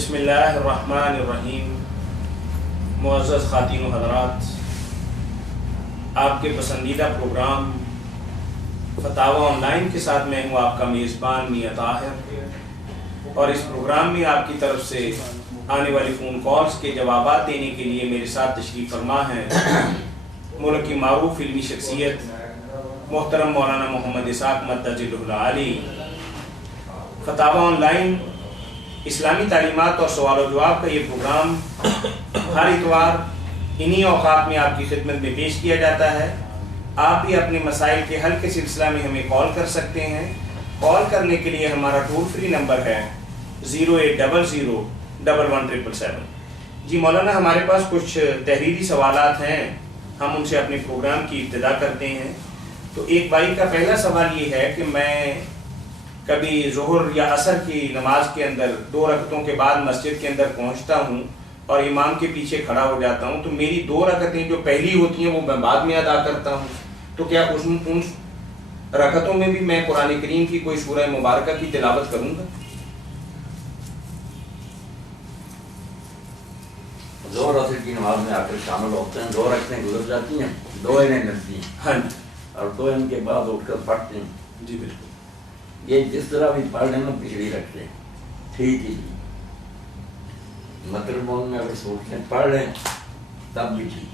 بسم اللہ الرحمن الرحیم۔ معزز خواتین و حضرات، آپ کے پسندیدہ پروگرام فتاوی آن لائن کے ساتھ میں ہوں آپ کا میزبان میاں طاہر، اور اس پروگرام میں آپ کی طرف سے آنے والی فون کالز کے جوابات دینے کے لیے میرے ساتھ تشریف فرما ہیں ملک کی معروف علمی شخصیت محترم مولانا محمد اسحاق مدجلہ العالی۔ فتاوی آن لائن اسلامی تعلیمات اور سوال و جواب کا یہ پروگرام ہر اتوار انہی اوقات میں آپ کی خدمت میں پیش کیا جاتا ہے۔ آپ بھی اپنے مسائل کے حل کے سلسلہ میں ہمیں کال کر سکتے ہیں۔ کال کرنے کے لیے ہمارا ٹول فری نمبر ہے 0800117777۔ جی مولانا، ہمارے پاس کچھ تحریری سوالات ہیں، ہم ان سے اپنے پروگرام کی ابتدا کرتے ہیں۔ تو ایک بھائی کا پہلا سوال یہ ہے کہ میں کبھی ظہر یا عصر کی نماز کے اندر 2 رکعتوں کے بعد مسجد کے اندر پہنچتا ہوں اور امام کے پیچھے کھڑا ہو جاتا ہوں، تو میری 2 رکعتیں جو پہلی ہوتی ہیں وہ میں بعد میں ادا کرتا ہوں، تو کیا ان رکعتوں میں بھی میں قرآن کریم کی کوئی سورہ مبارکہ کی تلاوت کروں گا؟ ظہر عصر کی نماز میں آ کر شامل ہوتے ہیں، 2 رکعتیں گزر جاتی ہیں، 2 انہیں ملتی ہیں، ہاں جی، اور 2 ان کے بعد اٹھ کر پڑھتے ہیں۔ جی بالکل، یہ جس طرح بھی پڑھ لیں پچھڑی رکھتے ہیں، ٹھیک ہی جی، مطلب میں اگر سوچتے ہیں پڑھ لیں تب بھی ٹھیک۔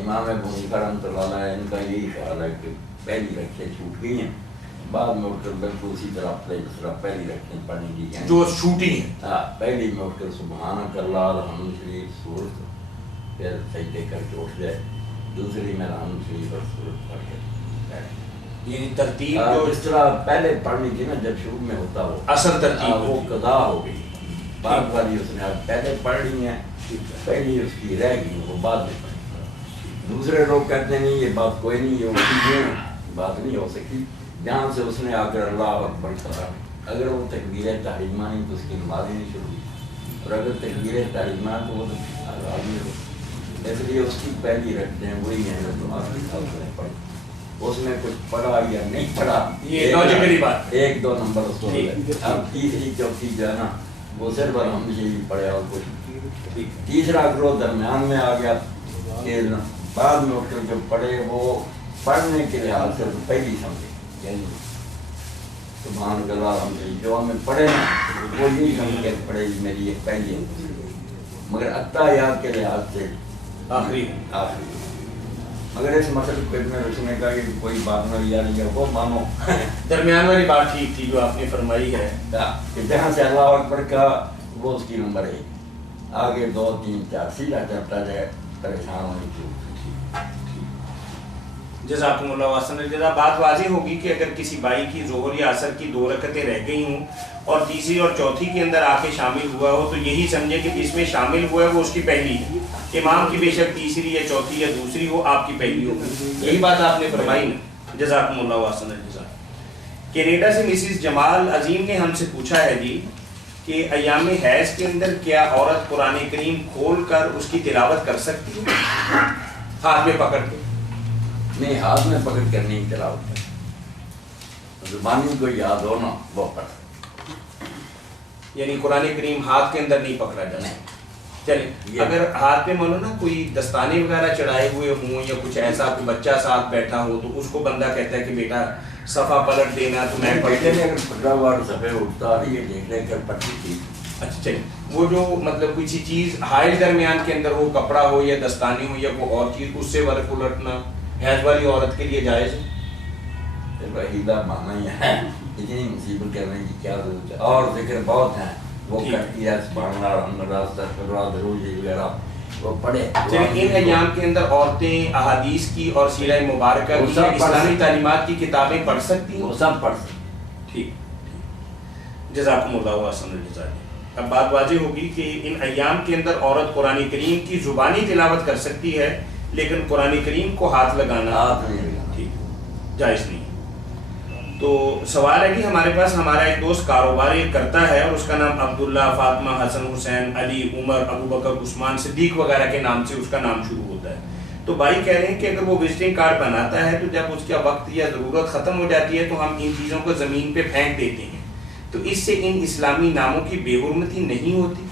امام ابو حنیفہ رحمۃ اللہ علیہ ان کا یہی خیال ہے کہ پہلی رکعتیں چھوٹ گئی ہیں، بعد میں اٹھ کر بالکل اسی طرح جس طرح پہلی رکعتیں پڑھنے کی ہیں، جو چھوٹی ہیں۔ ہاں، پہلی میں اٹھ کر سبحانک اللہ الحمد شریف سورت، پھر سجدے کر کے اٹھ جائے، دوسری میں الحمد شریف اور سورت پڑھ کے بیٹھ۔ یعنی ترتیب جو اس طرح پہلے پڑھنی تھی نا، جب شروع میں ہوتا وہ اصل ترتیب وہ قضا ہو گئی، بعد والی اس نے پہلے پڑھ لی ہیں، پہلی اس کی رہ گئی، وہ بعد میں پڑھی۔ دوسرے لوگ کہتے ہیں نہیں یہ بات کوئی نہیں، یہ بات نہیں ہو سکتی، جہاں سے اس نے آ کر اللہ اکبر کہا، اگر وہ تکبیر تحریمہ نہیں تو اس کی نماز ہی نہیں شروع ہوئی، اور اگر تکبیر تحریمہ تو وہ تو آدمی ہو، اس لیے اس کی پہلی رکھتے ہیں وہی ہیں جو آپ کی خاص نے پڑھی، اس میں کچھ پڑھا یا نہیں پڑھا یہ لاجیکلی بات، 1-2 نمبر اس کو ہے۔ اب تیسری چوتھی جو ہے نا وہ صرف الحمد شریف پڑھے اور کچھ۔ تیسرا گروہ درمیان میں آ گیا کہ بعد میں اٹھ کر جو پڑھے وہ پڑھنے کے لحاظ سے پہلی سمجھے، یعنی سبحان اللہ الحمد شریف جو ہمیں پڑھے نا وہ نہیں سمجھ کے پڑھے میری یہ پہلی ہے، مگر اتحیات کے لحاظ سے آخری اگر اس مسئلے کو میں رکھنے کا کہ کوئی بات نہ یعنی وہ مانو درمیان والی بات ٹھیک تھی جو آپ نے فرمائی ہے کہ جہاں سے اللہ اکبر کا وہ اس کی نمبر 1، آگے 2 3 4 سیدھا چلتا جائے، پریشان ہونے کی۔ جزاکم اللہ احسن الجزا۔ بات واضح ہوگی کہ اگر کسی بھائی کی ظہر یا عصر کی 2 رکعتیں رہ گئی ہوں اور تیسری اور چوتھی کے اندر آ کے شامل ہوا ہو، تو یہی سمجھے کہ جس میں شامل ہوا ہے وہ اس کی پہلی ہے، امام کی بے شک تیسری یا چوتھی یا دوسری ہو، آپ کی پہلی ہوگی، یہی بات آپ نے فرمائی نا۔ جزاکم اللہ احسن الجزا۔ کینیڈا سے مسز جمال عظیم نے ہم سے پوچھا ہے جی کہ ایام حیض کے اندر کیا عورت قرآن کریم کھول کر اس کی تلاوت کر سکتی ہے ہاتھ میں پکڑ کے؟ نہیں، ہاتھ میں پکڑ کر نہیں تلاوت کر، زبانی کو یاد ہو نا وہ پڑھ، یعنی قرآن کریم ہاتھ کے اندر نہیں پکڑا جانا۔ چلیں، اگر ہاتھ میں مانو نا کوئی دستانے وغیرہ چڑھائے ہوئے ہوں یا کچھ ایسا، کوئی بچہ ساتھ بیٹھا ہو، تو اس کو بندہ کہتا ہے کہ بیٹا صفحہ پلٹ دینا تو میں پڑھتے ہیں، اگر پکڑا ہوا صفحے اٹھتا ہے یہ دیکھ لے کر پڑھتی تھی۔ اچھا چلیں، وہ جو مطلب کسی چیز حائل درمیان کے اندر ہو، کپڑا ہو یا دستانے ہو یا کوئی اور چیز، اس سے ورق الٹنا حیض والی عورت کے لیے جائز ہے؟ وحیدہ مانا یہ ہے، اتنی مصیبت کرنے کی کیا ضرورت ہے، اور ذکر بہت ہیں وہ کرتی ہے، سبحان اللہ الحمد للہ استغفر اللہ درود وغیرہ وہ پڑھے۔ ان ایام کے اندر عورتیں احادیث کی اور سیرہ مبارکہ کی اسلامی تعلیمات کی کتابیں پڑھ سکتی ہیں؟ وہ سب پڑھ سکتی ہیں۔ ٹھیک، جزاکم اللہ احسن الجزا۔ اب بات واضح ہوگی کہ ان ایام کے اندر عورت قرآن کریم کی زبانی تلاوت کر سکتی ہے، لیکن قرآن کریم کو ہاتھ لگانا ٹھیک جائز نہیں۔ تو سوال ہے کہ ہمارے پاس ہمارا ایک دوست کاروبار کرتا ہے اور اس کا نام عبداللہ، فاطمہ، حسن، حسین، علی، عمر، ابو بکر، عثمان، صدیق وغیرہ کے نام سے اس کا نام شروع ہوتا ہے۔ تو بھائی کہہ رہے ہیں کہ اگر وہ وزٹنگ کارڈ بناتا ہے تو جب اس کا وقت یا ضرورت ختم ہو جاتی ہے تو ہم ان چیزوں کو زمین پہ پھینک دیتے ہیں، تو اس سے ان اسلامی ناموں کی بے حرمتی نہیں ہوتی؟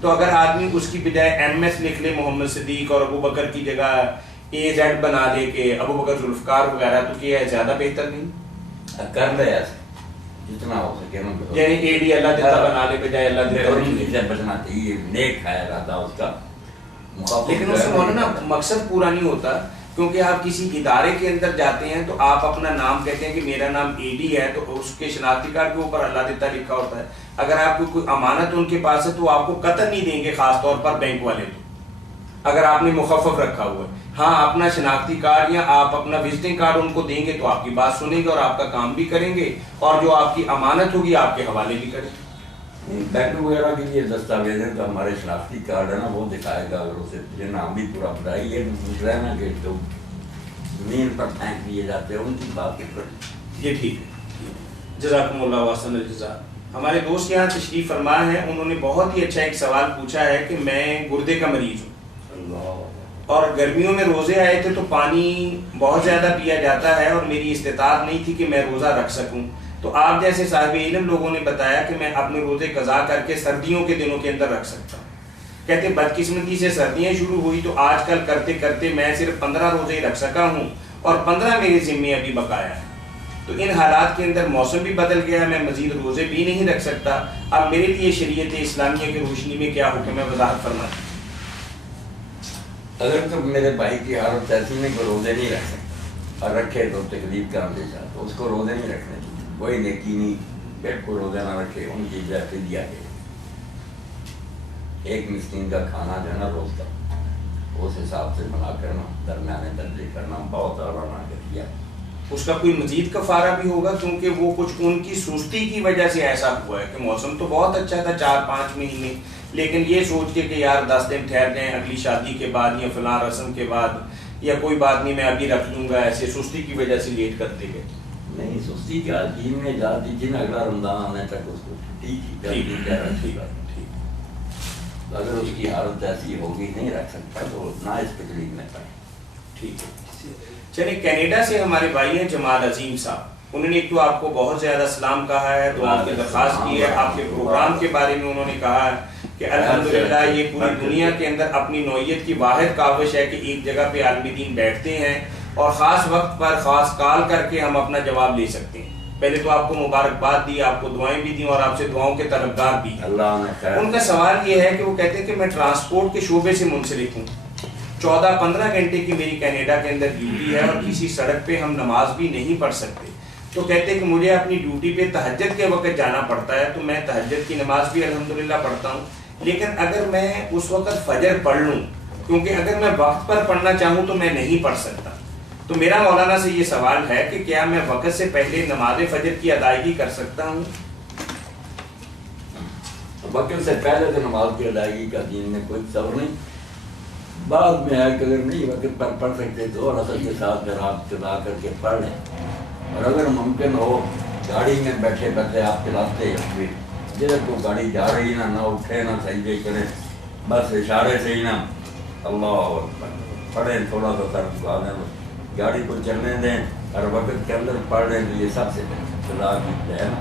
تو اگر آدمی اس کی بجائے ایم ایس لکھ لے محمد صدیق اور ابو بکر کی جگہ اے زیڈ بنا دے کہ ابو بکر ذوالفقار وغیرہ، تو کیا ہے زیادہ بہتر نہیں؟ کر لے ایسے جتنا ہو سکے یعنی اے ڈی اللہ دیتا بنا لے بجائے اللہ دیتا بچنا چاہیے، نیک ہے ارادہ اس کا، لیکن اس سے مولانا مقصد پورا نہیں ہوتا، کیونکہ آپ کسی ادارے کے اندر جاتے ہیں تو آپ اپنا نام کہتے ہیں کہ میرا نام اے ڈی ہے، تو اس کے شناختی کارڈ کے اوپر اللہ دیتا لکھا ہوتا ہے. اگر آپ کو کوئی امانت ان کے پاس ہے تو آپ کو قطع نہیں دیں گے، خاص طور پر بینک والے تو، اگر آپ نے مخفف رکھا ہوا ہے. ہاں اپنا شناختی کارڈ یا آپ اپنا وزٹنگ کارڈ ان کو دیں گے تو آپ کی بات سنیں گے اور آپ کا کام بھی کریں گے، اور جو آپ کی امانت ہوگی آپ کے حوالے بھی کریں گے. بینک وغیرہ کے لیے دستاویزیں تو ہمارے شناختی کارڈ ہے نا، وہ دکھائے گا، اگر اسے یہ نام بھی پورا بتائے. یہ دوسرا ہے نا کہ جو زمین پر پھینک دیے جاتے ہیں ان کی بات کی کریں. یہ ٹھیک ہے، جزاکم اللہ واسن الجزا. ہمارے دوست یہاں تشریف فرما ہے، انہوں نے بہت ہی اچھا ایک سوال پوچھا ہے کہ میں گردے کا مریض ہوں اور گرمیوں میں روزے آئے تھے تو پانی بہت زیادہ پیا جاتا ہے اور میری استطاعت نہیں تھی کہ میں روزہ رکھ سکوں. تو آپ جیسے صاحب علم لوگوں نے بتایا کہ میں اپنے روزے قضا کر کے سردیوں کے دنوں کے اندر رکھ سکتا ہوں. کہتے بدقسمتی سے سردیاں شروع ہوئی تو آج کل کرتے کرتے میں صرف 15 روزے ہی رکھ سکا ہوں اور 15 میرے ذمے ابھی بقایا ہے. تو ان حالات کے اندر موسم بھی بدل گیا، میں مزید روزے بھی نہیں رکھ سکتا. اب میرے لیے شریعت اسلامیہ کی روشنی میں کیا حکم ہے، وضاحت فرمائیں. اگر تو میرے بھائی کی حالت ایسی نہیں کہ روزے نہیں رکھ سکتا اور رکھے تو تکلیف کا اندیشہ، تو اس کو روزے نہیں رکھنے چاہیے. کوئی نیکی نہیں، پیٹ کو روزہ نہ رکھے، ان کی جائے دیا گیا. ایک مسکین کا کھانا جو ہے نا روز کا، اس حساب سے بنا کرنا، درمیانے درجے کرنا، بہت اعلیٰ نہ کیا. اس کا کوئی مزید کفارہ بھی ہوگا، کیونکہ وہ کچھ ان کی سستی کی وجہ سے ایسا ہوا ہے کہ موسم تو بہت اچھا تھا 4-5 مہینے، لیکن یہ سوچ کے کہ یار 10 دن ٹھہر جائیں اگلی شادی کے بعد یا فلاں رسم کے بعد، یا کوئی بات نہیں میں ابھی رکھ لوں گا، ایسے سستی کی وجہ سے لیٹ کرتے گئے. نہیں سستی کا دین میں جا دیجیے نا، اگلا رمضان آنے تک اس کو ٹھیک. اگر اس کی حالت ایسی ہوگی نہیں رکھ سکتا تو نہ اس تکلیف میں پڑے. ٹھیک ہے. چلیے کینیڈا سے ہمارے بھائی ہیں جمال عظیم صاحب، انہوں نے ایک تو آپ کو بہت زیادہ سلام کہا ہے، دعا کی درخواست کی ہے، آپ کے پروگرام کے بارے میں انہوں نے کہا ہے کہ الحمدللہ یہ پوری دنیا کے اندر اپنی نوعیت کی واحد کاوش ہے کہ ایک جگہ پہ عالم دین بیٹھتے ہیں اور خاص وقت پر خاص کال کر کے ہم اپنا جواب لے سکتے ہیں. پہلے تو آپ کو مبارکباد دی، آپ کو دعائیں بھی دیں اور آپ سے دعاؤں کے طلبگار بھی. ان کا سوال یہ ہے کہ وہ کہتے ہیں کہ میں ٹرانسپورٹ کے شعبے سے منسلک ہوں، 14-15 گھنٹے کی میری کینیڈا کے اندر ڈیوٹی ہے اور کسی سڑک پہ ہم نماز بھی نہیں پڑھ سکتے. تو کہتے ہیں کہ مجھے اپنی ڈیوٹی پہ تہجد کے وقت جانا پڑتا ہے، تو میں تہجد کی نماز بھی الحمدللہ پڑھتا ہوں، لیکن اگر میں اس وقت فجر پڑھ لوں، کیونکہ اگر میں وقت پر پڑھنا چاہوں تو میں نہیں پڑھ سکتا. تو میرا مولانا سے یہ سوال ہے کہ کیا میں وقت سے پہلے نماز فجر کی ادائیگی کر سکتا ہوں؟ وقت سے پہلے تو نماز کی ادائیگی کا دین میں کوئی تصور نہیں. بعد میں ہے کہ اگر نہیں وقت پر پڑھ سکتے تو اور اصل کے ساتھ آپ چلا کر کے پڑھ لیں. اور اگر ممکن ہو گاڑی میں بیٹھے بیٹھے آپ چلاتے ہیں، جدھر کو گاڑی جا رہی نہ اٹھے نہ سجدے کریں، بس اشارے سے ہی نہ اللہ اکبر پڑھیں، تھوڑا سا سر جھکا دیں، گاڑی کو چلنے دیں اور وقت کے اندر پڑھ لیں، تو یہ سب سے خدا کی ہے نا.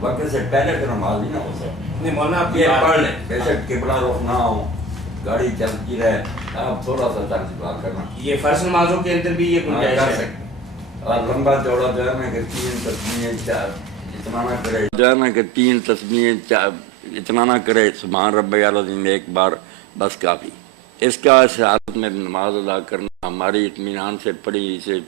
وقت سے پہلے تو نماز ہی نہ ہو سکے. نہیں مولانا آپ یہ پڑھ لیں، بے شک قبلہ رخ نہ ہو، گاڑی چلتی رہے، آپ تھوڑا سا سر جھکا کرنا. یہ فرض نمازوں کے اندر بھی یہ گنجائش کر ہے. سکتے. اور لمبا چوڑا جو ہے نا کہ 3 تسبیحیں 4 اتنا نہ کرے، جو ہے نا کہ 3 تسبیحیں 4 اتنا نہ کرے، سبحان ربی العظیم ایک بار بس کافی. اس کا حالت میں نماز ادا کرنا ہماری اطمینان سے پڑھی سے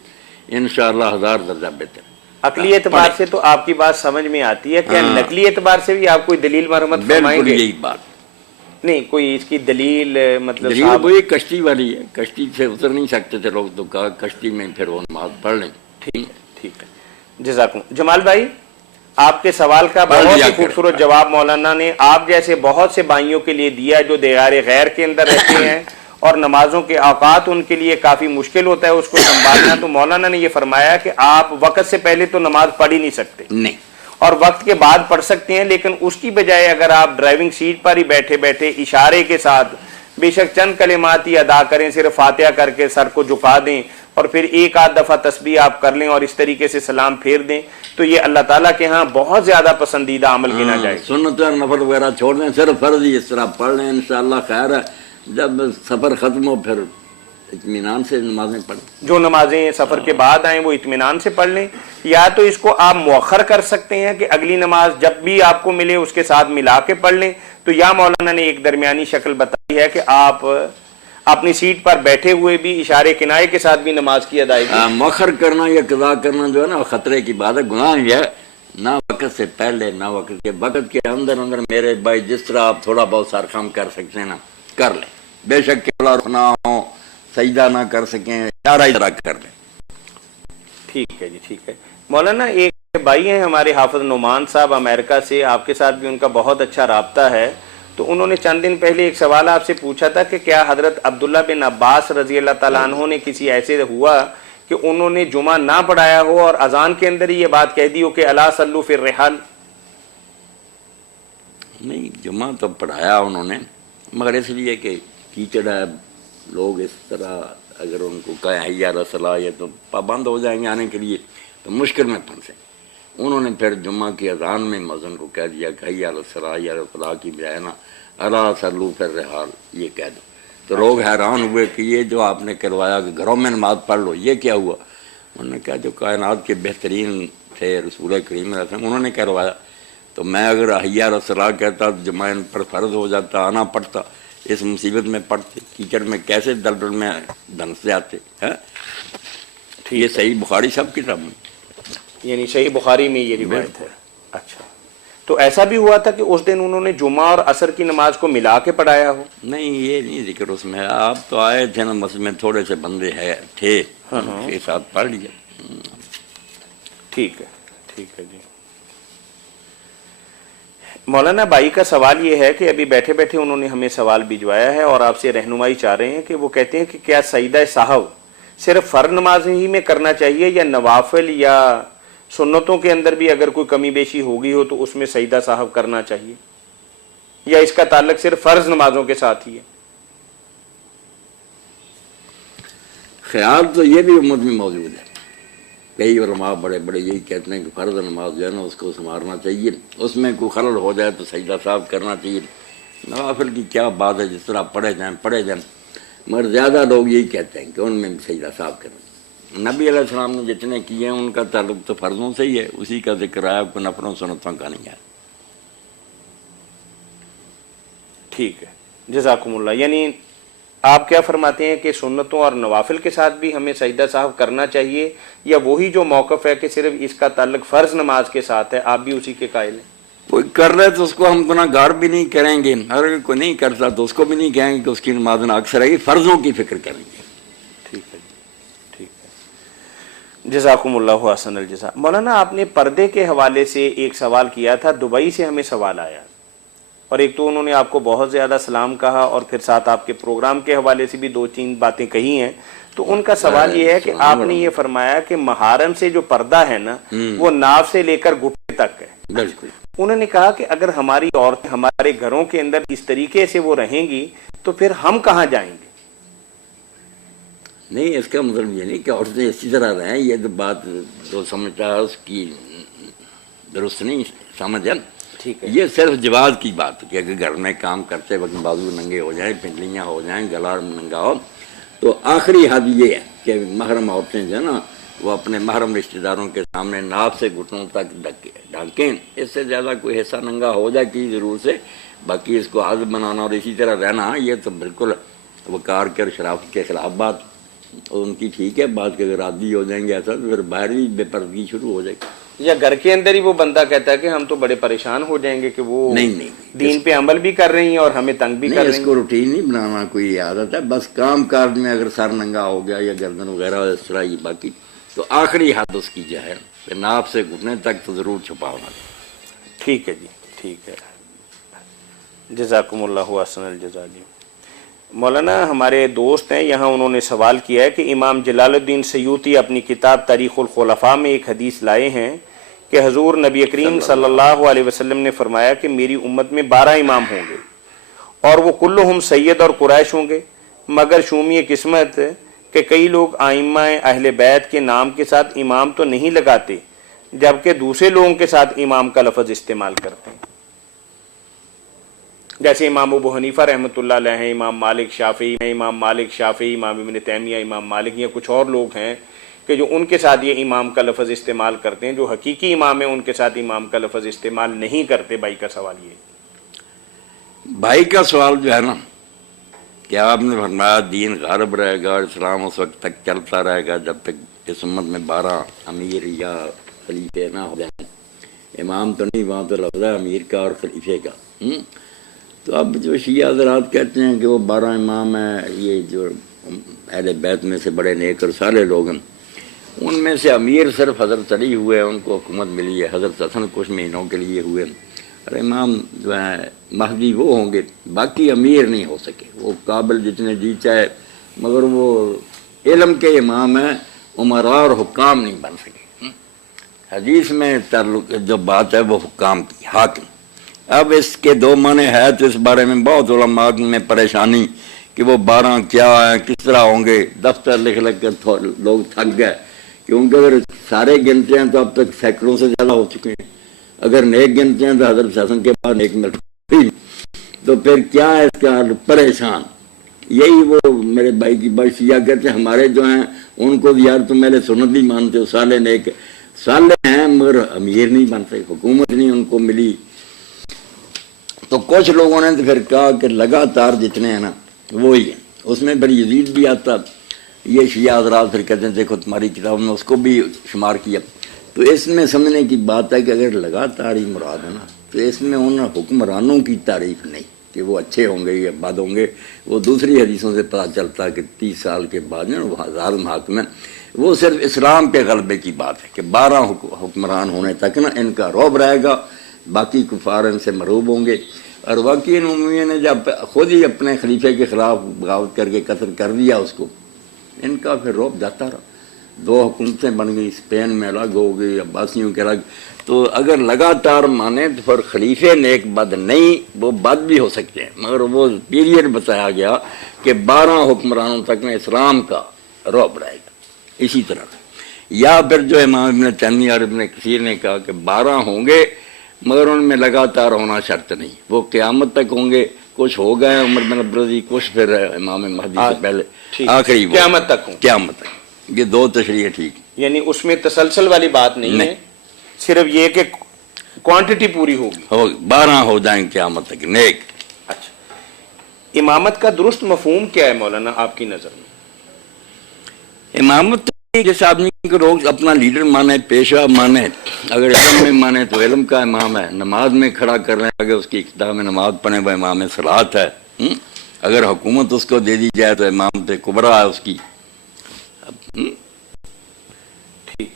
انشاءاللہ 1000 درجہ بہتر. عقلی اعتبار سے تو آپ کی بات سمجھ میں آتی ہے، کیا نقلی اعتبار سے بھی آپ کوئی دلیل مرحمت فرمائیں گے؟ بالکل یہی بات نہیں، کوئی اس کی دلیل مطلب دلیل وہی کشتی والی ہے، کشتی سے اتر نہیں سکتے تھے لوگ، تو کہا کشتی میں پھر وہ نماز پڑھ لیں. ٹھیک ہے. جزاکم. جمال بھائی آپ کے سوال کا بہت ہی خوبصورت جواب مولانا نے آپ جیسے بہت سے بھائیوں کے لیے دیا جو دیار غیر کے اندر رہتے ہیں اور نمازوں کے اوقات ان کے لیے کافی مشکل ہوتا ہے اس کو سنبھالنا. تو مولانا نے یہ فرمایا کہ آپ وقت سے پہلے تو نماز پڑھ ہی نہیں سکتے، نہیں، اور وقت کے بعد پڑھ سکتے ہیں، لیکن اس کی بجائے اگر آپ ڈرائیونگ سیٹ پر ہی بیٹھے بیٹھے اشارے کے ساتھ بے شک چند کلمات ہی ادا کریں، صرف فاتحہ کر کے سر کو جھکا دیں، اور پھر ایک آدھ دفعہ تسبیح آپ کر لیں اور اس طریقے سے سلام پھیر دیں تو یہ اللہ تعالیٰ کے ہاں بہت زیادہ پسندیدہ عمل گنا جائے گا۔ سنت اور نفل وغیرہ چھوڑ دیں، صرف فرض ہی اس طرح پڑھ لیں، انشاءاللہ خیر ہے۔ جب سفر ختم ہو پھر اطمینان سے نمازیں پڑھیں، جو نمازیں سفر کے بعد آئیں وہ اطمینان سے پڑھ لیں، یا تو اس کو آپ مؤخر کر سکتے ہیں کہ اگلی نماز جب بھی آپ کو ملے اس کے ساتھ ملا کے پڑھ لیں، تو یا مولانا نے ایک درمیانی شکل بتائی ہے کہ آپ اپنی سیٹ پر بیٹھے ہوئے بھی اشارے کنائے کے ساتھ بھی نماز کی ادائیگی۔ مؤخر کرنا یا قضا کرنا جو ہے نا خطرے کی بات ہے، گناہ یہ ہے، نہ وقت سے پہلے نہ وقت کے، وقت کے اندر اندر میرے بھائی جس طرح آپ تھوڑا بہت سارخام کر سکتے ہیں نا کر لیں، بے شک قبلہ رخنا ہو، سجدہ نہ کر سکیں، اشارہ اشارہ کر لیں۔ ٹھیک ہے جی، ٹھیک ہے مولانا۔ ایک بھائی ہیں ہمارے حافظ نعمان صاحب امریکہ سے، آپ کے ساتھ بھی ان کا بہت اچھا رابطہ ہے، تو انہوں نے چند دن پہلے ایک سوال آپ سے پوچھا تھا کہ کیا حضرت عبداللہ بن عباس رضی اللہ تعالیٰ عنہ نے کسی ایسے ہوا کہ انہوں نے جمعہ نہ پڑھایا ہو اور اذان کے اندر ہی یہ بات کہہ دی ہو کہ الا صلو فی الرحال؟ نہیں، جمعہ تو پڑھایا انہوں نے، مگر اس لیے کہ کیچڑ ہے، لوگ اس طرح اگر ان کو کہیں حی علی الصلاۃ یہ تو پابند ہو جائیں گے آنے کے لیے، تو مشکل میں پھنسیں۔ انہوں نے پھر جمعہ کی اذان میں مؤذن کو کہہ دیا کہ حی علی الصلاۃ یا الفلاح کی بجائے نا الا صلو فی الرحال یہ کہہ دو، تو لوگ حیران ہوئے کہ یہ جو آپ نے کروایا کہ گھروں میں نماز پڑھ لو یہ کیا ہوا؟ انہوں نے کہا جو کائنات کے بہترین تھے رسول کریم صلی اللہ علیہ وسلم انہوں نے کروایا، تو میں اگر حی علی الصلاۃ کہتا تو جمعہ ان پر فرض ہو جاتا، آنا پڑتا، اس مصیبت میں پڑتے، کیچڑ میں کیسے دلدل میں دھنس جاتے ہیں۔ یہ صحیح بخاری سب کتاب میں، یعنی صحیح بخاری میں یہ روایت ہے۔ اچھا، تو ایسا بھی ہوا تھا کہ اس دن انہوں نے جمعہ اور عصر کی نماز کو ملا کے پڑھایا ہو؟ نہیں یہ نہیں ذکر اس میں، آپ تو آئے تھے نا مسجد میں، تھوڑے سے بندے تھے کے ساتھ پڑھ لیا۔ ٹھیک ہے، ٹھیک ہے جی۔ مولانا بھائی کا سوال یہ ہے کہ ابھی بیٹھے بیٹھے انہوں نے ہمیں سوال بھجوایا ہے اور آپ سے رہنمائی چاہ رہے ہیں کہ وہ کہتے ہیں کہ کیا سجدہ سہو صرف فرض نماز ہی میں کرنا چاہیے یا نوافل یا سنتوں کے اندر بھی اگر کوئی کمی بیشی ہوگی ہو تو اس میں سجدہ سہو کرنا چاہیے، یا اس کا تعلق صرف فرض نمازوں کے ساتھ ہی ہے؟ خیال تو یہ بھی امت میں موجود ہے، کئی علماء بڑے بڑے یہی کہتے ہیں کہ فرض نماز جو ہے نا اس کو سنوارنا چاہیے، اس میں کوئی خلل ہو جائے تو سجدہ صاحب کرنا چاہیے، نوافل کی کیا بات ہے، جس طرح پڑھے جائیں، مگر زیادہ لوگ یہی کہتے ہیں کہ ان میں سجدہ صاحب کرنا۔ نبی علیہ السلام نے جتنے کیے ہیں ان کا تعلق تو فرضوں سے ہی ہے، اسی کا ذکر آیا، کوئی نفلوں سنتوں کا نہیں ہے۔ ٹھیک ہے، جزاکم اللہ۔ یعنی آپ کیا فرماتے ہیں کہ سنتوں اور نوافل کے ساتھ بھی ہمیں سجدہ صاحب کرنا چاہیے، یا وہی جو موقف ہے کہ صرف اس کا تعلق فرض نماز کے ساتھ ہے آپ بھی اسی کے قائل ہیں؟ کوئی کر رہے تو اس کو ہم گناہ گار بھی نہیں کریں گے، اگر کوئی نہیں کرتا تو اس کو بھی نہیں کہیں گے کہ اس کی نماز نہ اکثر ہے، فرضوں کی فکر کریں گے۔ ٹھیک ہے جی، ٹھیک ہے، جزاکم اللہ احسن الجزا۔ مولانا آپ نے پردے کے حوالے سے ایک سوال کیا تھا، دبئی سے ہمیں سوال آیا، اور ایک تو انہوں نے آپ کو بہت زیادہ سلام کہا اور پھر ساتھ آپ کے پروگرام کے حوالے سے بھی دو تین باتیں کہی ہیں، تو ان کا سوال یہ ہے کہ آپ نے یہ فرمایا کہ محارم سے جو پردہ ہے نا وہ ناف سے لے کر گھٹنے تک ہے۔ بالکل، انہوں نے کہا کہ اگر ہماری عورتیں ہمارے گھروں کے اندر اس طریقے سے وہ رہیں گی تو پھر ہم کہاں جائیں گے؟ نہیں اس کا مطلب یہ نہیں کہ عورتیں اسی طرح رہیں، یہ تو بات جو سمجھتا ہے اس کی درست نہیں سمجھ ہے۔ ٹھیک ہے، یہ صرف جواز کی بات کہ اگر گھر میں کام کرتے وقت بازو ننگے ہو جائیں، پنڈلیاں ہو جائیں، گلا ننگا ہو، تو آخری حد یہ ہے کہ محرم عورتیں جو ہے نا وہ اپنے محرم رشتہ داروں کے سامنے ناف سے گھٹنوں تک ڈھانکیں، اس سے زیادہ کوئی حصہ ننگا ہو جائے کی ضرور سے، باقی اس کو عادت بنانا اور اسی طرح رہنا یہ تو بالکل وقار کے اور شرافت کے خلاف بات، اور ان کی ٹھیک ہے بات کہ اگر عادی ہو جائیں گے ایسا تو پھر باہر بھی بے پردگی شروع ہو جائے گی، یا گھر کے اندر ہی وہ بندہ کہتا ہے کہ ہم تو بڑے پریشان ہو جائیں گے کہ وہ نہیں دین پہ عمل بھی کر رہی ہیں اور ہمیں تنگ بھی کر رہی اس ہیں۔ کو روٹین نہیں بنانا کوئی عادت ہے، بس کام کاج میں اگر سر ننگا ہو گیا یا گردن وغیرہ اس طرح ہی، باقی تو آخری حد اس کی جو ہے ناف سے گھٹنے تک تو ضرور چھپا ہونا۔ ٹھیک ہے جی، ٹھیک ہے، جزاکم اللہ احسن الجزا جی۔ مولانا ہمارے دوست ہیں یہاں، انہوں نے سوال کیا ہے کہ امام جلال الدین سیوطی اپنی کتاب تاریخ الخلفاء میں ایک حدیث لائے ہیں کہ حضور نبی کریم صلی اللہ علیہ وسلم نے فرمایا کہ میری امت میں 12 امام ہوں گے اور وہ کلہم سید اور قریش ہوں گے، مگر شومی قسمت کہ کئی لوگ ائمہ اہل بیت کے نام کے ساتھ امام تو نہیں لگاتے جبکہ دوسرے لوگوں کے ساتھ امام کا لفظ استعمال کرتے ہیں، جیسے امام ابو حنیفہ رحمۃ اللہ علیہ ہیں، امام مالک شافعی، امام ابن تیمیہ، امام مالک، یا کچھ اور لوگ ہیں کہ جو ان کے ساتھ یہ امام کا لفظ استعمال کرتے ہیں، جو حقیقی امام ہیں ان کے ساتھ امام کا لفظ استعمال نہیں کرتے۔ بھائی کا سوال یہ، بھائی کا سوال جو ہے نا کہ آپ نے فرمایا دین غالب رہے گا اور اسلام اس وقت تک چلتا رہے گا جب تک اس امت میں 12 امیر یا خلیفے نہ ہو جائیں۔ امام تو نہیں، وہاں تو لفظ ہے امیر کا اور خلیفے کا۔ تو اب جو شیعہ حضرات کہتے ہیں کہ وہ 12 امام ہیں، یہ جو اہل بیت میں سے بڑے نیک اور صالح لوگ ہیں، ان میں سے امیر صرف حضرت علی ہوئے، ان کو حکومت ملی ہے، حضرت حسن کچھ مہینوں کے لیے ہوئے، اور امام جو ہیں مہدی وہ ہوں گے، باقی امیر نہیں ہو سکے۔ وہ قابل جتنے جی چاہے، مگر وہ علم کے امام ہیں، عمراء اور حکام نہیں بن سکے۔ حدیث میں تعلق جو بات ہے وہ حکام کی، حاکم۔ اب اس کے دو معنی ہے، تو اس بارے میں بہت علماء میں پریشانی کہ وہ 12 کیا ہیں، کس طرح ہوں گے۔ دفتر لکھ کر لوگ تھک گئے، کیونکہ اگر سارے گنتے ہیں تو اب تک سینکڑوں سے زیادہ ہو چکے ہیں، اگر نیک گنتے ہیں تو حضرت حسن کے بعد نیک مل، تو پھر کیا ہے اس کا پریشان۔ یہی وہ میرے بھائی کی بات شیعہ کہتے ہیں ہمارے جو ہیں ان کو یار تم میرے سنت نہیں مانتے ہو، صالح نیک صالح ہیں مگر امیر نہیں بن سکے، حکومت نہیں ان کو ملی۔ تو کچھ لوگوں نے تو پھر کہا کہ لگاتار جتنے ہیں نا وہی ہیں، اس میں پھر یزید بھی آتا، یہ شیعہ حضرات پھر کہتے ہیں دیکھو تمہاری کتاب میں اس کو بھی شمار کیا۔ تو اس میں سمجھنے کی بات ہے کہ اگر لگاتار ہی مراد ہے نا تو اس میں ان حکمرانوں کی تعریف نہیں کہ وہ اچھے ہوں گے یا بد ہوں گے۔ وہ دوسری حدیثوں سے پتہ چلتا ہے کہ 30 سال کے بعد وہ ظالم حاکم ہیں۔ وہ صرف اسلام کے غلبے کی بات ہے کہ 12 حکمران ہونے تک نا ان کا رعب رہے گا، باقی کفار ان سے مرعوب ہوں گے۔ اور واقعی عمومی نے جب خود ہی اپنے خلیفے کے خلاف بغاوت کر کے قتل کر دیا اس کو، ان کا پھر رعب جاتا رہا۔ 2 حکومتیں بن گئی، اسپین میں الگ ہو گئی، عباسیوں کے الگ۔ تو اگر لگاتار مانے تو پھر خلیفے نیک بد نہیں، وہ بد بھی ہو سکتے ہیں، مگر وہ پیریڈ بتایا گیا کہ 12 حکمرانوں تک میں اسلام کا رعب رہے گا۔ اسی طرح یا پھر جو امام ابن تیمیہ اور ابن کثیر نے کہا کہ 12 ہوں گے مگر ان میں لگاتار ہونا شرط نہیں، وہ قیامت تک ہوں گے۔ کچھ ہو گئے عمر بن عبدالعزیز، کچھ پھر امام مہدی سے پہلے، آخری قیامت تک ہوں، قیامت تک۔ یہ 2 تشریح ٹھیک، یعنی اس میں تسلسل والی بات نہیں ہے، صرف یہ کہ کوانٹٹی پوری ہوگی، 12 ہو جائیں قیامت تک نیک۔ اچھا، امامت کا درست مفہوم کیا ہے مولانا آپ کی نظر میں؟ امامت جس آدمی کو لوگ اپنا لیڈر مانے، پیشوا مانے، اگر علم میں مانے تو علم کا امام ہے، نماز میں کھڑا کر رہے ہیں اگر اس کی اقتدا میں نماز پڑھیں وہ امام صلاۃ ہے۔ اگر حکومت اس کو دے دی جائے تو امامت کبریٰ ہے اس کی۔ ٹھیک،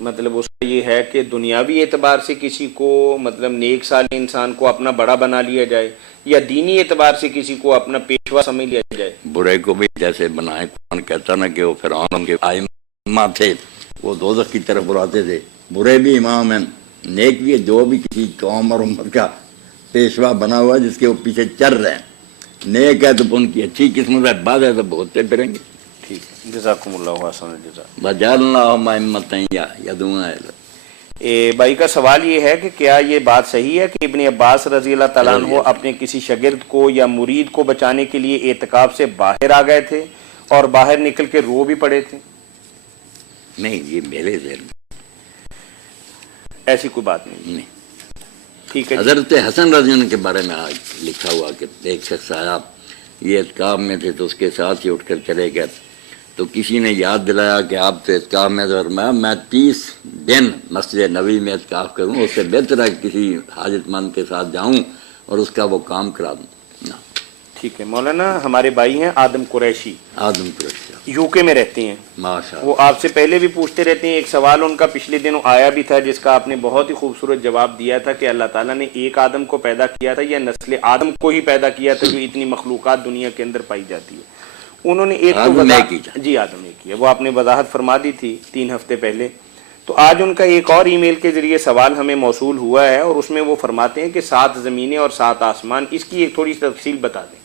مطلب اس کا یہ ہے کہ دنیاوی اعتبار سے کسی کو مطلب نیک صالح انسان کو اپنا بڑا بنا لیا جائے، یا دینی اعتبار سے کسی کو اپنا پیشوا سمجھ لیا جائے؟ برے کو بھی جیسے بنائے، قرآن کہتا نا کہ وہ فرعون کے ائمہ تھے، وہ دوزخ کی طرف بلاتے تھے۔ برے بھی امام ہیں، نیک بھی ہے، جو بھی کسی قوم اور امت کا پیشوا بنا ہوا ہے جس کے وہ پیچھے چل رہے ہیں، نیک ہے تو ان کی اچھی قسمت ہے، بات ہے تو بہتے پھریں گے۔ ٹھیک، جزاکم اللہ حسن الجزا۔ وَجَعَلْنَاهُمْ أَئِمَّةً يَهْدُونَ إِلَى الْحَقِّ۔ بھائی کا سوال یہ ہے کہ کیا یہ بات صحیح ہے کہ ابن عباس رضی اللہ تعالیٰ عنہ اپنے کسی شاگرد کو یا مرید کو بچانے کے لیے اعتکاف سے باہر آ گئے تھے اور باہر نکل کے رو بھی پڑے تھے؟ نہیں، یہ میرے ذہن ایسی کوئی بات نہیں۔ ٹھیک ہے، حضرت حسن رضی اللہ کے بارے میں آج لکھا ہوا کہ ایک شخص آیا، یہ اعتکاف میں تھے تو اس کے ساتھ ہی اٹھ کر چلے گئے، تو کسی نے یاد دلایا کہ آپ تو اعتکاف میں، اور میں 30 دن مسجد نبوی میں اعتکاف کروں، اس سے بہتر ہے کسی حاجت مند کے ساتھ جاؤں اور اس کا وہ کام کرا دوں۔ ٹھیک ہے مولانا، ہمارے بھائی ہیں آدم قریشی، آدم قریشی یو کے میں رہتے ہیں، ماشاء وہ آپ سے پہلے بھی پوچھتے رہتے ہیں۔ ایک سوال ان کا پچھلے دنوں آیا بھی تھا جس کا آپ نے بہت ہی خوبصورت جواب دیا تھا کہ اللہ تعالیٰ نے ایک آدم کو پیدا کیا تھا یا نسل آدم کو ہی پیدا کیا تھا جو اتنی مخلوقات دنیا کے اندر پائی جاتی ہے؟ انہوں نے ایک جی آدم ایک ہے، وہ آپ نے وضاحت فرما دی تھی 3 ہفتے پہلے۔ تو آج ان کا ایک اور ای میل کے ذریعے سوال ہمیں موصول ہوا ہے، اور اس میں وہ فرماتے ہیں کہ 7 زمینیں اور 7 آسمان، اس کی ایک تھوڑی سی تفصیل بتا دیں۔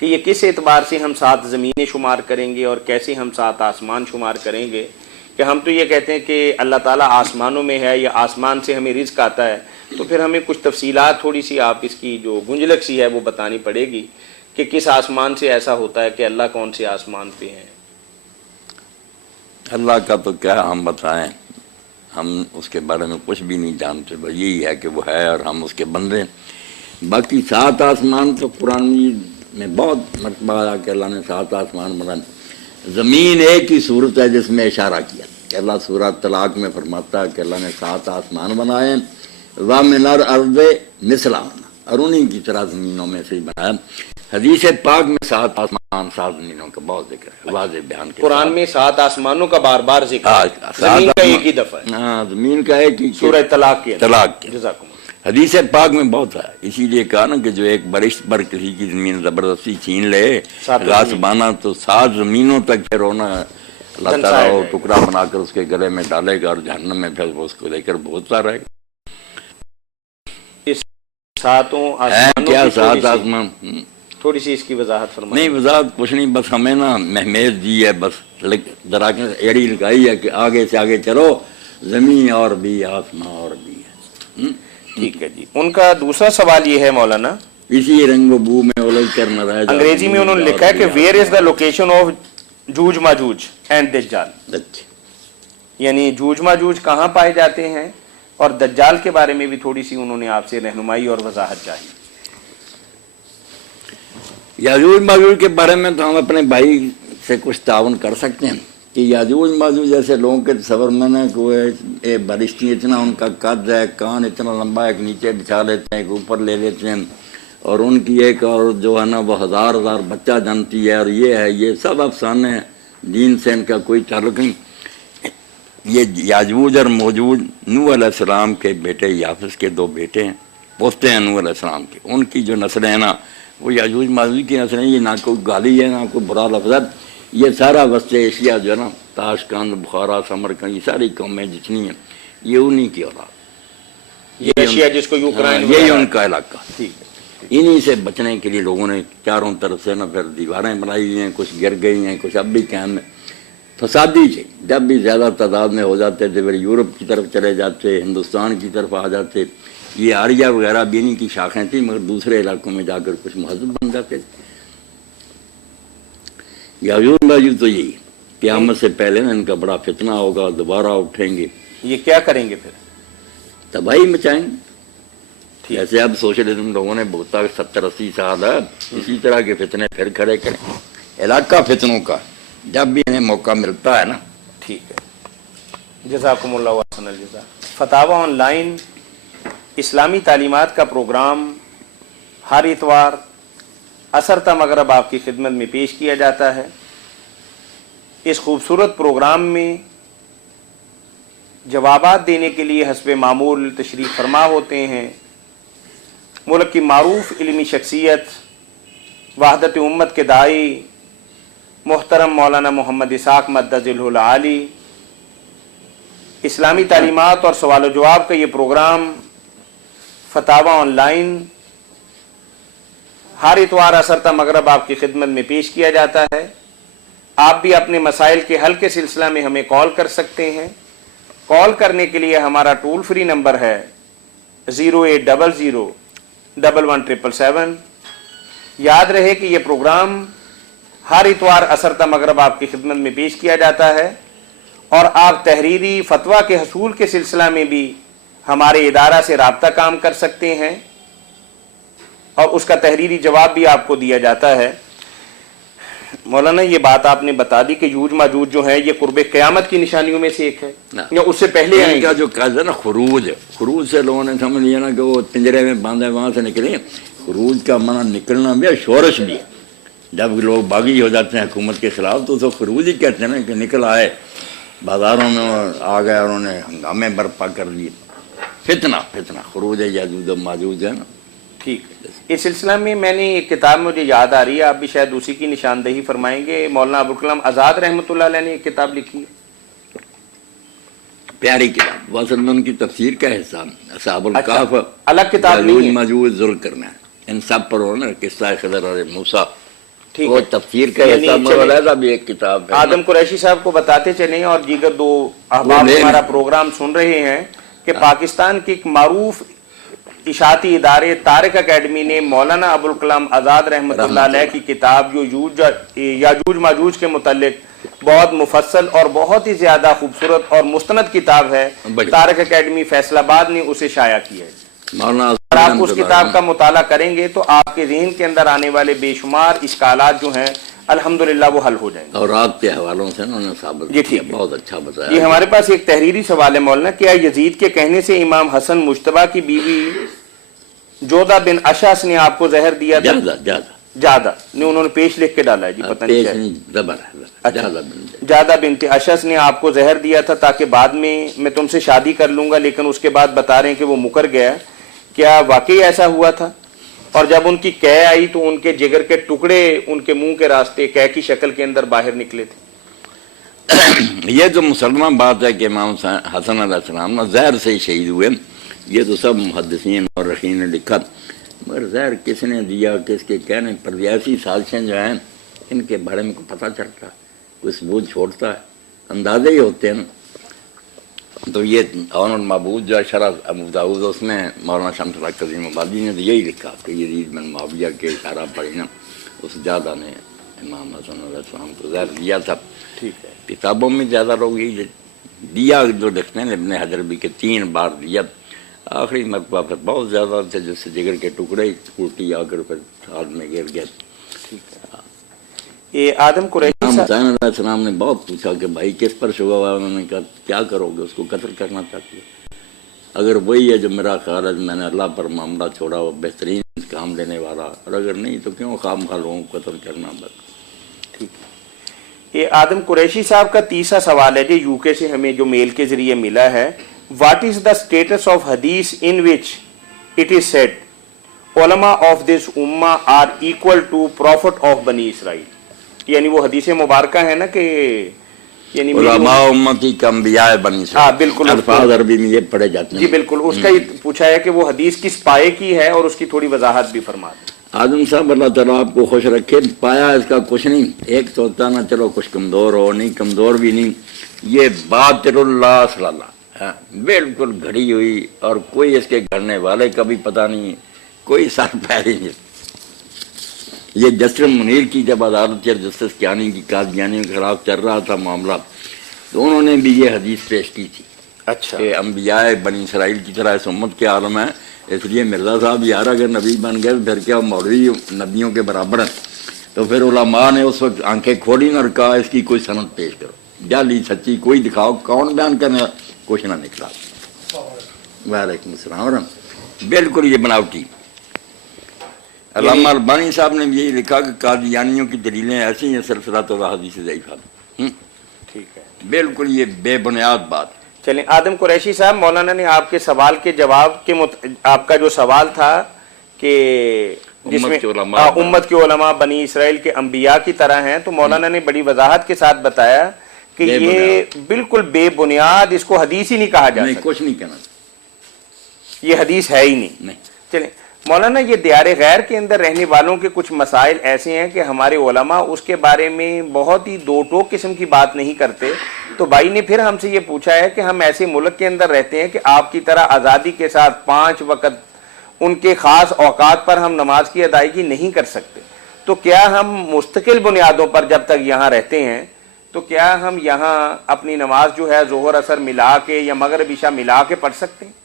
کہ یہ کس اعتبار سے ہم 7 زمینیں شمار کریں گے اور کیسے ہم 7 آسمان شمار کریں گے؟ کہ ہم تو یہ کہتے ہیں کہ اللہ تعالیٰ آسمانوں میں ہے یا آسمان سے ہمیں رزق آتا ہے، تو پھر ہمیں کچھ تفصیلات تھوڑی سی آپ اس کی جو گنجلک سی ہے وہ بتانی پڑے گی کہ کس آسمان سے ایسا ہوتا ہے کہ اللہ کون سے آسمان پہ ہیں؟ اللہ کا تو کیا ہم بتائیں، ہم اس کے بارے میں کچھ بھی نہیں جانتے، بس یہی ہے کہ وہ ہے اور ہم اس کے بندے۔ باقی 7 آسمان تو قرآن میں بہت مرتبہ آیا کہ اللہ نے 7 آسمان بنائے۔ زمین ایک ہی صورت ہے جس میں اشارہ کیا کہ اللہ سورہ طلاق میں فرماتا ہے کہ اللہ نے 7 آسمان بنائے، وَمِنَ الْأَرْضِ مِثْلَهُنَّ، اور انہیں کی طرح زمینوں میں سے ہی بنایا۔ حدیث پاک میں 7 آسمان 7 زمینوں کا بہت ذکر ہے، واضح بیان کے قرآن میں 7 آسمانوں کا بار بار ذکر ہے، زمین کا ایک ہی دفعہ ہے، ہاں زمین کا ایک ہی سورہ طلاق کے طلاق کے جزاکم اللہ۔ حدیث پاک میں بہت ہے، اسی لیے کہا نا کہ جو ایک برش پر کسی کی زمین زبردستی چھین لے غاصبانہ تو 7 زمینوں تک پھر ہونا اللہ تعالیٰ وہ ٹکڑا بنا کر اس کے گلے میں ڈالے گا اور جہنم میں پھر وہ اس کو لے کر بھونتا رہے گا۔ ساتوں کیا آسمانوں 7 آسمان؟ تھوڑی سی اس کی وضاحت فرمائیں۔ نہیں وضاحت کچھ نہیں، بس ہمیں نا مہمیز دی ہے، بس ذرا ایڑی لگائی ہے کہ آگے سے آگے چلو، زمین اور بھی آسمان اور بھی ہے۔ ٹھیک ہے جی۔ ان کا دوسرا سوال یہ ہے مولانا، اسی رنگ و بو میں الجھ کر نہ رہ جاؤ۔ انگریزی میں انہوں نے لکھا ہے کہ where is the location of جوج ماجوج اینڈ دجال، یعنی جوج ماجوج کہاں پائے جاتے ہیں، اور دجال کے بارے میں بھی تھوڑی سی انہوں نے آپ سے رہنمائی اور وضاحت چاہی۔ یاجوج ماجوج کے بارے میں تو ہم اپنے بھائی سے کچھ تعاون کر سکتے ہیں کہ یاجوج ماجوج جیسے لوگوں کے تصور میں نا کہ بارشتی اتنا ان کا قد ہے، کان اتنا لمبا ہے کہ نیچے بچھا لیتے ہیں کہ اوپر لے لیتے ہیں، اور ان کی ایک اور جو ہے نا وہ 1000 بچہ جانتی ہے، اور یہ ہے، یہ سب افسانے ہیں، دین سے ان کا کوئی تعلق نہیں۔ یہ یاجوج اور موجوج نوح علیہ السلام کے بیٹے یافس کے 2 بیٹے ہیں، پوتے ہیں نوح علیہ السلام کے، ان کی جو نسلیں ہیں نا وہ یاجوج ماجوج کی نسلیں، یہ نہ کوئی گالی ہے نہ کوئی برا لفظ ہے، یہ سارا وسط ایشیا جو ہے نا، تاشقند، بخارا، سمرقند، یہ ساری قومیں جتنی ہیں یہ انہی کی اولاد، یہ ایشیا جس کو یوکرائن، یہی ان کا علاقہ۔ ٹھیک ہے۔ انہی سے بچنے کے لیے لوگوں نے چاروں طرف سے نا پھر دیواریں بنائی ہوئی ہیں، کچھ گر گئی ہیں، کچھ اب بھی قائم ہے۔ فسادی تھے، جب بھی زیادہ تعداد میں ہو جاتے تھے پھر یورپ کی طرف چلے جاتے، ہندوستان کی طرف آ جاتے، یہ آریہ وغیرہ بھی انہی کی شاخیں تھیں، مگر دوسرے علاقوں میں جا کر کچھ مہذب بن جاتے تھے۔ یاجوج ماجوج تو یہی قیامت سے پہلے نا ان کا بڑا فتنہ ہوگا، دوبارہ اٹھیں گے، یہ کیا کریں گے پھر؟ تباہی مچائیں گے۔ جیسے اب سوشلزم لوگوں نے بہتا 70-80 سال ہے، اسی طرح کے فتنے پھر کھڑے کریں، علاقہ فتنوں کا، جب بھی انہیں موقع ملتا ہے نا۔ ٹھیک ہے، جزاکم اللہ واحسن الجزا۔ فتاوی آن لائن اسلامی تعلیمات کا پروگرام ہر اتوار عصر تا مغرب آپ کی خدمت میں پیش کیا جاتا ہے۔ اس خوبصورت پروگرام میں جوابات دینے کے لیے حسب معمول تشریف فرما ہوتے ہیں ملک کی معروف علمی شخصیت، وحدت امت کے داعی محترم مولانا محمد اسحاق مدد ذلہ العالی۔ اسلامی تعلیمات اور سوال و جواب کا یہ پروگرام فتاوی آن لائن ہر اتوار عصر تا مغرب آپ کی خدمت میں پیش کیا جاتا ہے۔ آپ بھی اپنے مسائل کے حل کے سلسلہ میں ہمیں کال کر سکتے ہیں۔ کال کرنے کے لیے ہمارا ٹول فری نمبر ہے 08001177777۔ یاد رہے کہ یہ پروگرام ہر اتوار عصر تا مغرب آپ کی خدمت میں پیش کیا جاتا ہے، اور آپ تحریری فتویٰ کے حصول کے سلسلہ میں بھی ہمارے ادارہ سے رابطہ کام کر سکتے ہیں، اور اس کا تحریری جواب بھی آپ کو دیا جاتا ہے۔ مولانا یہ بات آپ نے بتا دی کہ یوج ماجوج جو ہے یہ قرب قیامت کی نشانیوں میں سے ایک ہے، یا اس سے پہلے ان کا جو قصد ہے نا خروج سے لوگوں نے سمجھ لیا نا کہ وہ پنجرے میں باندھے وہاں سے نکلیں۔ خروج کا معنی نکلنا بھی ہے، شورش بھی ہے۔ جب لوگ باغی ہو جاتے ہیں حکومت کے خلاف تو اسے خروج ہی کہتے ہیں نا، کہ نکل آئے بازاروں میں آ گئے اور انہوں نے ہنگامے برپا کر دیے۔ فتنہ خروج یاجوج و ماجوج ہے نا۔ ٹھیک ہے، اس سلسلہ میں میں نے ایک کتاب مجھے یاد آ رہی ہے، آپ بھی شاید اسی کی نشاندہی فرمائیں گے۔ مولانا ابوالکلام آزاد رحمۃ اللہ علیہ نے ایک کتاب لکھی ہے، پیاری کتاب، وہ اصل میں ان کی تفسیر کا حصہ اصحاب الکہف، الگ کتاب نہیں ہے، ماجوج ذل کرنا ہے، ان سب پر ہونا قصہ خضر اور موسیٰ ٹھیک وہ ہے، تفسیر کا یعنی حصہ چلیں، مولانا بھی ایک کتاب ہے آدم قریشی صاحب کو بتاتے چلیں اور دیگر دو احباب نہیں، ہمارا پروگرام سن رہے ہیں کہ پاکستان کے ایک معروف اشاعتی ادارے طارق اکیڈمی نے مولانا ابوالکلام آزاد رحمۃ اللہ علیہ کی کتاب جو یاجوج ماجوج کے متعلق بہت مفصل اور بہت ہی زیادہ خوبصورت اور مستند کتاب ہے، طارق اکیڈمی فیصل آباد نے اسے شائع کیا ہے۔ مولانا اگر آپ اس کتاب کا مطالعہ کریں گے تو آپ کے ذہن کے اندر آنے والے بے شمار اشکالات جو ہیں الحمدللہ وہ حل ہو جائیں گے۔ اور آپ کے حوالوں سے انہوں نے ثابت جی کیا، ٹھیک ہے، بہت اچھا بتایا۔ یہ ہمارے پاس ایک تحریری سوال ہے مولانا، کیا یزید کے کہنے سے امام حسن مجتبیٰ کی بیوی جودہ بن اشعث نے آپ کو زہر دیا تھا؟ جادہ نے انہوں نے پیش لکھ کے ڈالا ہے جی، پتہ نہیں کیا ہے۔ زبر ہے، جادہ بنت اشعث نے آپ کو زہر دیا تھا تاکہ بعد میں تم سے شادی کر لوں گا، لیکن اس کے بعد بتا رہے ہیں کہ وہ مکر گیا۔ کیا واقعی ایسا ہوا تھا؟ اور جب ان کی قے آئی تو ان کے جگر کے ٹکڑے ان کے منہ کے راستے قے کی شکل کے اندر باہر نکلے تھے؟ یہ تو مسلمان بات ہے کہ امام حسن علیہ السلام نا زہر سے ہی شہید ہوئے، یہ تو سب محدثین اور رخین نے لکھا، مگر زہر کس نے دیا، کس کے کہنے پر ایسی سازشیں جو ہیں ان کے بارے میں کوئی پتہ چلتا ہے، کوئی ثبوت چھوڑتا ہے، اندازے ہی ہوتے ہیں۔ تو یہ عون المعبود جو ہے شرح ابو داؤد، اس میں مولانا شمس اللہ قدیم آبادی نے تو یہی لکھا کہ یزید بن معاویہ کے اشارہ پر ہی نا اس جادہ نے امام حسن علیہ السلام کو زہر دیا تھا۔ ٹھیک ہے، کتابوں میں زیادہ لوگ یہی دیا جو لکھتے ہیں، ابن حجر بھی کہ 3 بار دیا، آخری مرتبہ پھر بہت زیادہ تھے جس سے جگر کے ٹکڑے الٹی آ کر پھر ہاتھ میں گر گئے۔ یہ آدم قریشی امام صاحب، حسین علیہ السلام نے بہت پوچھا کہ بھائی کس پر شبہ ہوا، انہوں نے کہا کیا کرو گے، اس کو قتل کرنا چاہتی ہے، اگر وہی ہے جو میرا خیال ہے میں نے اللہ پر معاملہ چھوڑا وہ بہترین کام دینے والا، اور اگر نہیں تو کیوں خام خواہ لوگوں کو قتل کرنا۔ بس ٹھیک ہے، یہ آدم قریشی صاحب کا تیسرا سوال ہے جو یو کے سے ہمیں جو میل کے ذریعے ملا ہے، what is the status of حدیث in which it is said علماء آف دس امہ are equal to prophet of Bani Israel? یعنی وہ حدیث مبارکہ ہے نا کہ یعنی علماء امتی کا انبیاء بنی اسرائیل، ہاں بالکل، الفاظ عربی میں یہ پڑھے جاتے ہیں۔ جی بالکل، اس کا یہ پوچھا ہے کہ وہ حدیث کس پائے کی ہے اور اس کی تھوڑی وضاحت بھی فرما دیں۔ آدم صاحب اللہ تعالیٰ آپ کو خوش رکھے، پایا اس کا کچھ نہیں، ایک تو ہوتا نا چلو کچھ کمزور ہو، نہیں کمزور بھی نہیں، یہ باطل اللہ صلی اللہ بالکل گھڑی ہوئی، اور کوئی اس کے گھڑنے والے کا بھی پتہ نہیں، کوئی سر پیر ہی نہیں۔ یہ جسٹس منیر کی جب عدالت یا جسٹس کیانی کی قادیانیوں کے خلاف چل رہا تھا معاملہ، تو انہوں نے بھی یہ حدیث پیش کی تھی اچھا، کہ انبیاء بنی اسرائیل کی طرح اس امت کے عالم ہے، اس لیے مرزا صاحب یار اگر نبی بن گئے پھر کیا مولوی نبیوں کے برابر ہیں؟ تو پھر علماء نے اس وقت آنکھیں کھولی اور کہا اس کی کوئی سند پیش کرو، جعلی سچی کوئی دکھاؤ، کون بیان کرنے، کچھ نہ نکلا۔ وعلیکم السلام ورحمۃ، بالکل یہ بناوٹی۔ علامہ البانی صاحب نے یہی لکھا کہ قادیانیوں کی دلیلیں ایسی ہیں سلسلہ تو حدیث ضعیفہ، ٹھیک ہے، بالکل یہ بے بنیاد بات۔ چلیں آدم قریشی صاحب، مولانا نے آپ کے سوال کے جواب کے آپ کا جو سوال تھا کہ جس میں امت کے علماء بنی اسرائیل کے انبیاء کی طرح ہیں، تو مولانا نے بڑی وضاحت کے ساتھ بتایا کہ یہ بالکل بے بنیاد، اس کو حدیث ہی نہیں کہا جا سکتا، کچھ نہیں کہنا، یہ حدیث ہے ہی نہیں۔ چلیں مولانا، یہ دیار غیر کے اندر رہنے والوں کے کچھ مسائل ایسے ہیں کہ ہمارے علماء اس کے بارے میں بہت ہی دو ٹوک قسم کی بات نہیں کرتے، تو بھائی نے پھر ہم سے یہ پوچھا ہے کہ ہم ایسے ملک کے اندر رہتے ہیں کہ آپ کی طرح آزادی کے ساتھ 5 وقت ان کے خاص اوقات پر ہم نماز کی ادائیگی نہیں کر سکتے، تو کیا ہم مستقل بنیادوں پر جب تک یہاں رہتے ہیں تو کیا ہم یہاں اپنی نماز جو ہے ظہر اثر ملا کے یا مغرب عشاء ملا کے پڑھ سکتے ہیں؟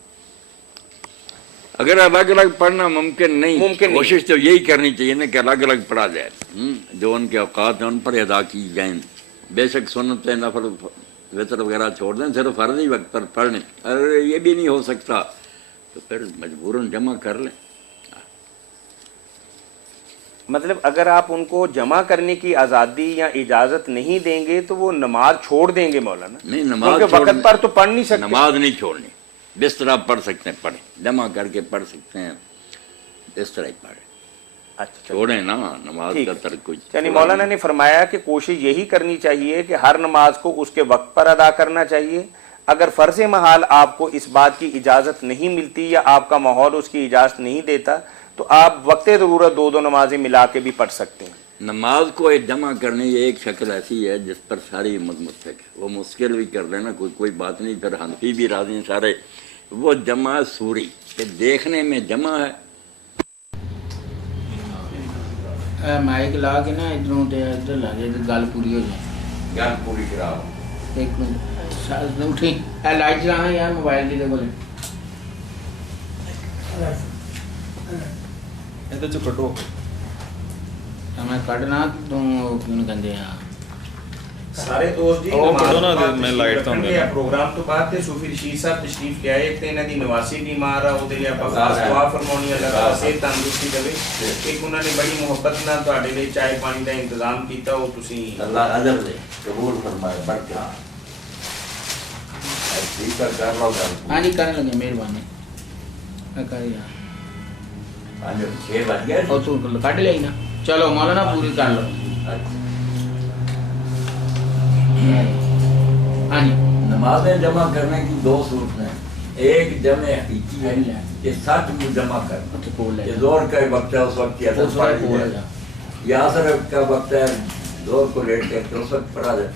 اگر الگ الگ پڑھنا ممکن نہیں، کوشش تو یہی کرنی چاہیے نا کہ الگ الگ پڑھا جائے، جو ان کے اوقات ہیں ان پر ادا کی جائیں، بے شک سنت نفل وطر وغیرہ چھوڑ دیں، صرف فرضی وقت پر پڑھ لیں، اگر یہ بھی نہیں ہو سکتا تو پھر مجبوراً جمع کر لیں۔ مطلب اگر آپ ان کو جمع کرنے کی آزادی یا اجازت نہیں دیں گے تو وہ نماز چھوڑ دیں گے مولانا؟ نہیں، نماز وقت پر تو پڑھ نہیں سکتے، نماز نہیں چھوڑنی، بستر پڑھ سکتے ہیں، پڑھیں، جمع کر کے پڑھ سکتے ہیں، بستر ہی پڑھیں، اچھا چھوڑیں نا نماز کا ترک کچھ۔ یعنی مولانا نے فرمایا کہ کوشش یہی کرنی چاہیے کہ ہر نماز کو اس کے وقت پر ادا کرنا چاہیے، اگر فرض محال آپ کو اس بات کی اجازت نہیں ملتی یا آپ کا ماحول اس کی اجازت نہیں دیتا تو آپ وقت ضرورت 2 نمازیں ملا کے بھی پڑھ سکتے ہیں۔ نماز کو ایک جمع کرنے کی ایک شکل ایسی ہے جس پر ساری امت متفق ہے. وہ مشکل بھی کر لینا کوئی بات نہیں. پھر حنفی بھی راضی ہیں سارے. وہ جمع سوری کہ دیکھنے میں جمع ہے. مائک لا کے نا ادھر لا جائے گل پوری ہو جائے. گل پوری کراؤ. ایک منٹ اٹھی لائٹ چلانا یار موبائل کی کو کٹو میں کٹنا تو کہتے ہیں سارے دوست جی میں لائٹ تو پروگرام تو بعد تے صوفی رشید صاحب تشریف لے آئے تے انہاں دی نواسی بیمار آ اودے لئی اپا خاص دعا فرماونی اللہ تعالی صحت تندرستی دے. ایک انہاں نے بڑی محبت نال تواڈے لئی چائے پانی دا انتظام کیتا او تسی اللہ اجر دے قبول فرمائے برکت. اسپیکر کر لو گل. ہاں جی کرنے لگے مہربانی کر یار. 6 بج گئے. اور تو کٹ لئی نا. چلو مولانا پوری کر لو. ہاں جی. نمازیں جمع کرنے کی 2 صورتیں ہیں. ایک جمع حقیقی ہے کہ سچ کو جمع کرنا. یہ زور کا وقت ہے اس وقت کی عادت پڑ رہی ہے. یہ عصر کا وقت ہے زور کو لیٹ کر کے اس وقت پڑھا جائے.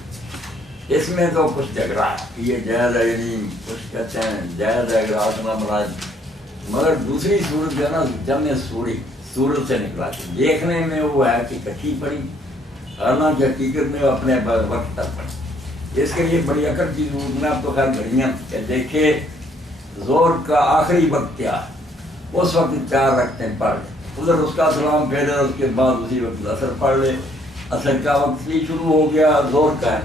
اس میں تو کچھ جھگڑا ہے یہ جائز ہے نہیں. کچھ کہتے ہیں جائز ہے اگر آسنا مراد. مگر دوسری صورت جو ہے نا جمع سوری صورت سے نکلا. دیکھنے میں وہ ہے کہ کچھی پڑی حالانکہ حقیقت میں وہ اپنے وقت تک پڑی. اس کے لیے بڑی اکڑ چیز میں اب تو خیر گھڑیاں کہ دیکھے زور کا آخری وقت کیا ہے اس وقت 4 رکعتیں پڑھ لیں. ادھر اس کا سلام پھیرے اس کے بعد اسی وقت اثر پڑھ لے. اثر کا وقت بھی شروع ہو گیا زور کا ہے.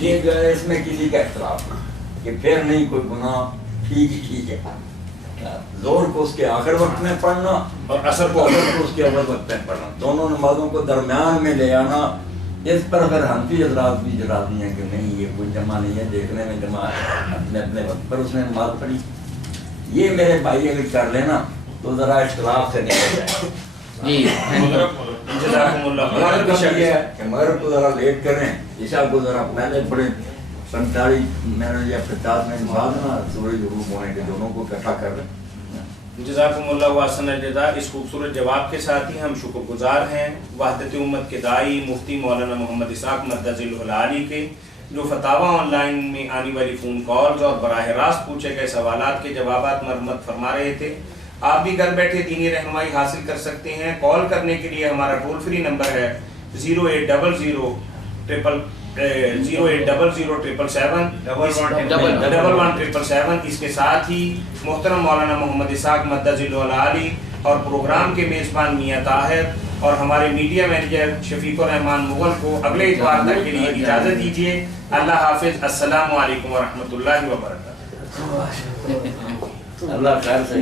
یہ جو ہے اس میں کسی کا اختلاف نہیں کہ پھر نہیں کوئی گناہ. ٹھیک ہے. زور کو اس کے آخر وقت میں پڑھنا اور اثر کو اس کے اول وقت میں پڑھنا. دونوں نمازوں کو درمیان میں لے آنا. اس پر اگر حنفی حضرات بھی راضی ہیں کہ نہیں یہ کوئی جمع نہیں ہے دیکھنے میں جمع ہے اپنے اپنے وقت پر اس نے نماز پڑھی. یہ میرے بھائی اگر کر لینا تو ذرا اختلاف سے نکل جائے. جی جزاکم اللہ خیر. کہ مغرب کو ذرا لیٹ کریں. عشاء کو ذرا پہلے پڑھیں. 45 منٹ یا 50 منٹ بعد نا سورج غروب ہونے کے دونوں کو اکٹھا کر لیں. جزاکم اللہ واسن الجزا. اس خوبصورت جواب کے ساتھ ہی ہم شکر گزار ہیں وحدت امت کے داعی مفتی مولانا محمد اسحاق مدہ ذلہ العالی کے جو فتاوی آن لائن میں آنے والی فون کالز اور براہ راست پوچھے گئے سوالات کے جوابات مرمت فرما رہے تھے. آپ بھی گھر بیٹھے دینی رہنمائی حاصل کر سکتے ہیں. کال کرنے کے لیے ہمارا ٹول فری نمبر ہے 0800 0800777 اس کے ساتھ ہی محترم مولانا محمد اسحاق مدہ ذلہ العالی اور پروگرام کے میزبان میاں طاہر اور ہمارے میڈیا مینیجر شفیق الرحمان مغل کو اگلے اتوار تک کے لیے اجازت دیجیے. اللہ حافظ. السلام علیکم ورحمۃ اللہ وبرکاتہ. اللہ خیر سے